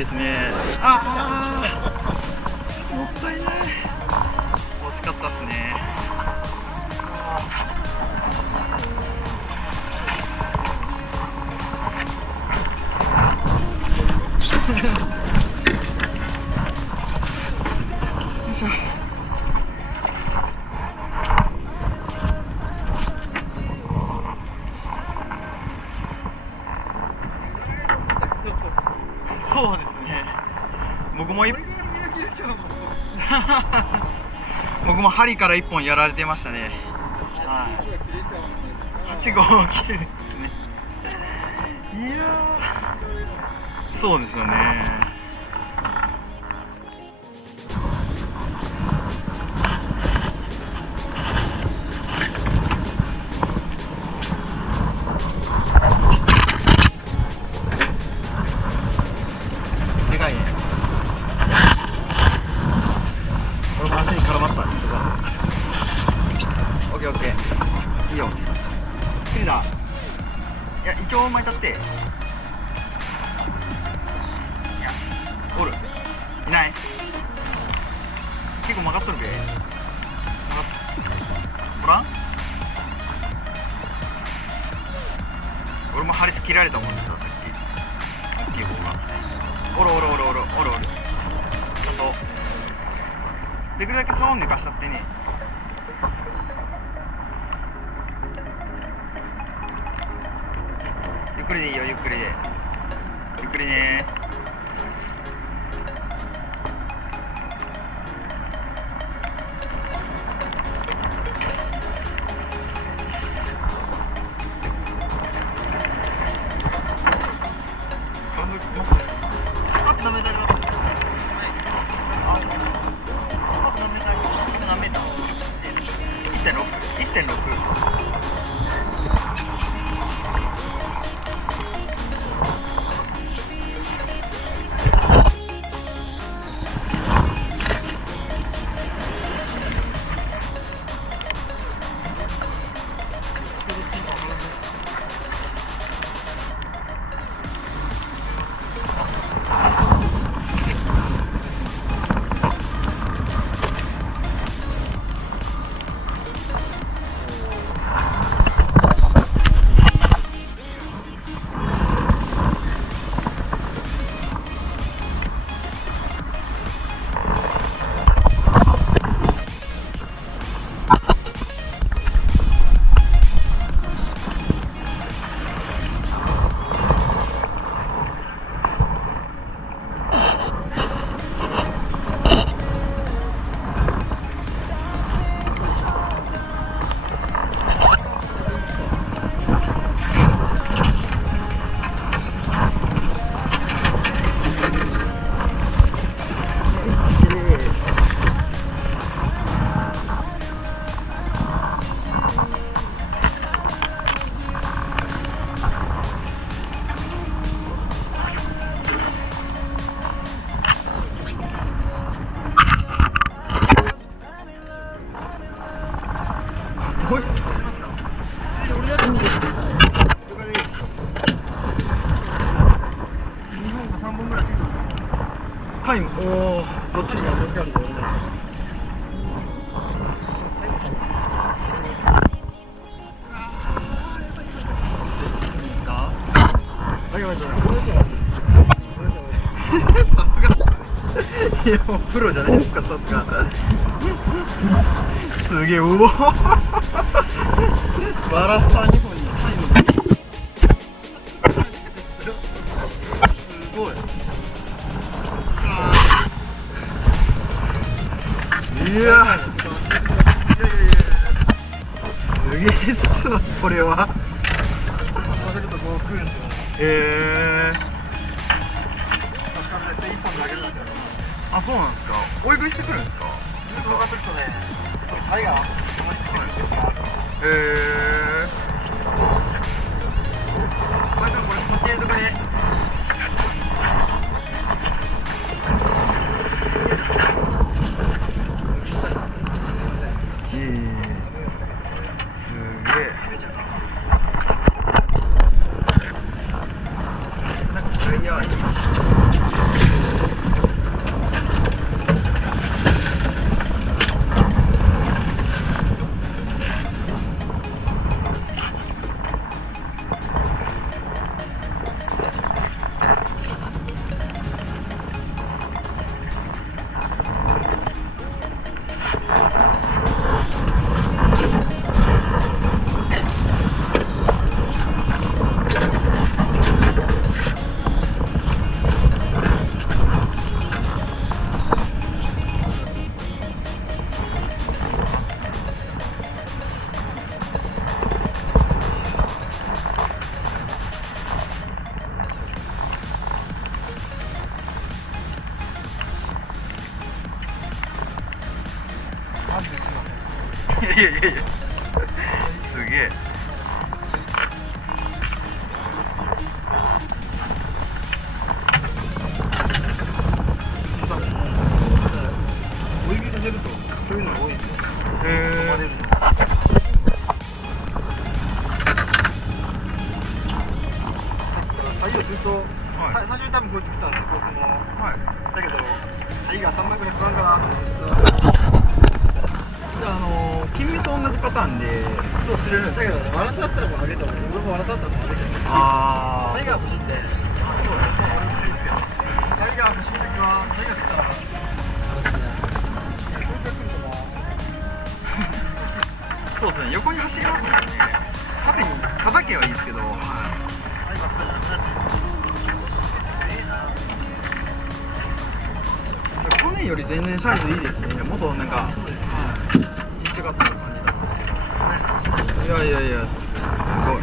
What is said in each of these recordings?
ですね。ああ、もったいない。惜しかったですね。よいしょ。そうですね。僕も僕も針から1本やられてましたね。はい。8号切れですね。いやー、そうですよね。でかいね。これも足に絡まったんですが。オッケーオッケー。いいよ。切れた。いや、一応巻いたって。いや、おる。いない。結構曲がっとるべ。ほら。俺も針切られたもんですよ、さっき。大きい方が。おるおるおるおるおるおる。ちゃんと。できるだけ竿を寝かしたってね。ゆっくりでいいよ、ゆっくりで。ゆっくりね。何メーターあります？あ、何メーターあります？今何メーター？ 1.6 1.6。さすがいやもうプロじゃないですか、さすがすげえ、うおバラスタ2本にタイムすごい。いやいやいやすげえっすわ、これはあ、そうなんですか。追い食いしてくるんですか。タイガーまあでもこれ固定とかですげえ。なんかタイヤいい。いやいやいやいやすげえ。追い食いさせるとそういうのが多いんですよ。タイをずっと、最初に多分これ作ったんですよ、こいつも。だけど、タイが3枚ぐらい不安かなと思って。金目と同じパターンでそう釣れるんだけど、ワラサだったらもうあげた方がいい。俺もワラサだったらもうあげた方がいい。あタイガー欲しいんで、そう俺もいいですけど、タイガー欲しいときは、タイガー釣ったら、そうですね、横に走りますもんね。縦に叩けはいいですけど、去年より全然サイズいいですね。もっとなんか一かった感じだった。いやいやいや、すごい。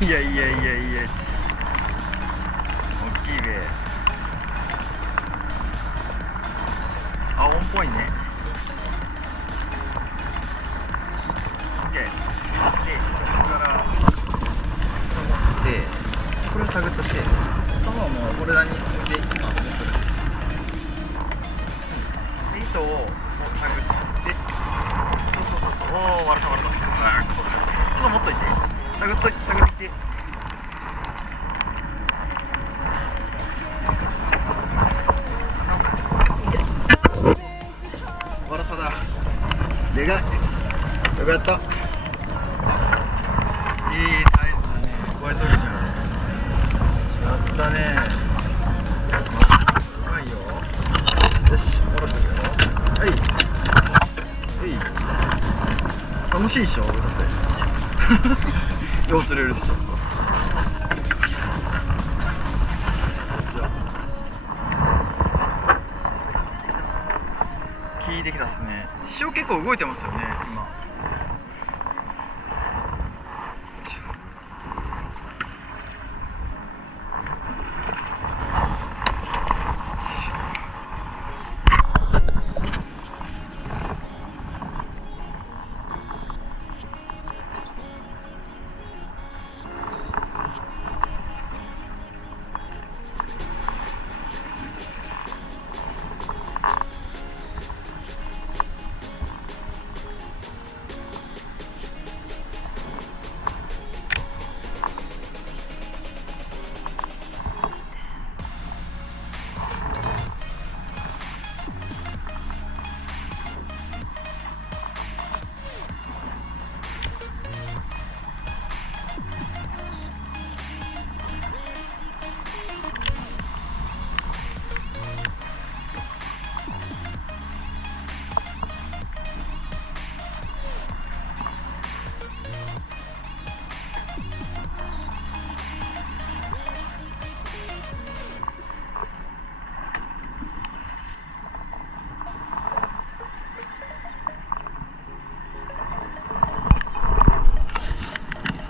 いやいやいやいや、大きいべ。そしてそのもうホルダーに置いて今持ってるで糸をもうタグってそうおお割れたちょっと持っといてタグってきて割れただでかいよかったいいサイズだねこうやって取るからやったねうまいよよし下ろしてくよはい楽しいでしょだってよう釣れるでしょ効いてきたっすね潮結構動いてますよね今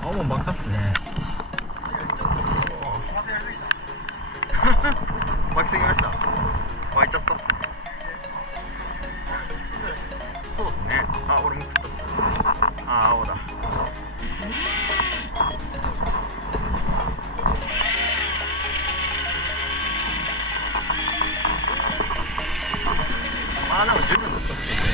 青もんばっかっすね巻きすぎました湧いちゃったっすねそうっすねあ俺も食ったっすあ青だまあでも十分だったっすね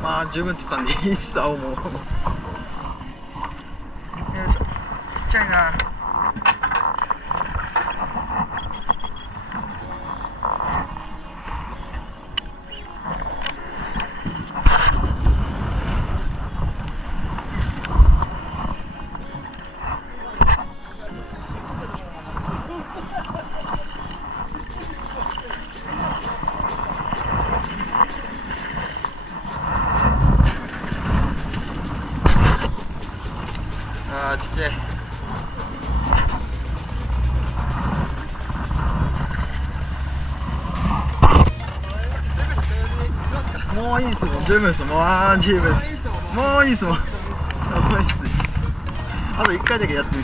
まあ十分って言ったんでいいっす青もよいしょちっちゃいなあーちっちゃいもういいっすもん十分っすもう十分っすもういいっすもんもういいっすあと1回だけやって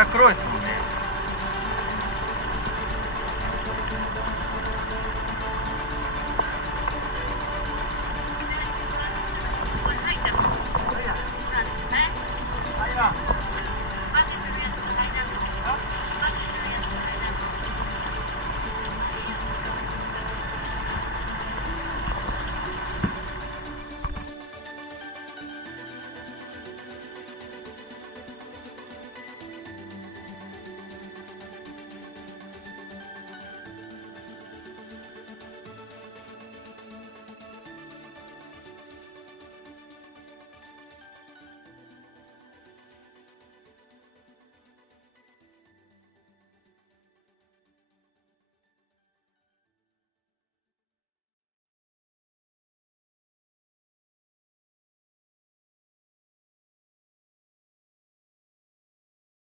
が黒いですもんね。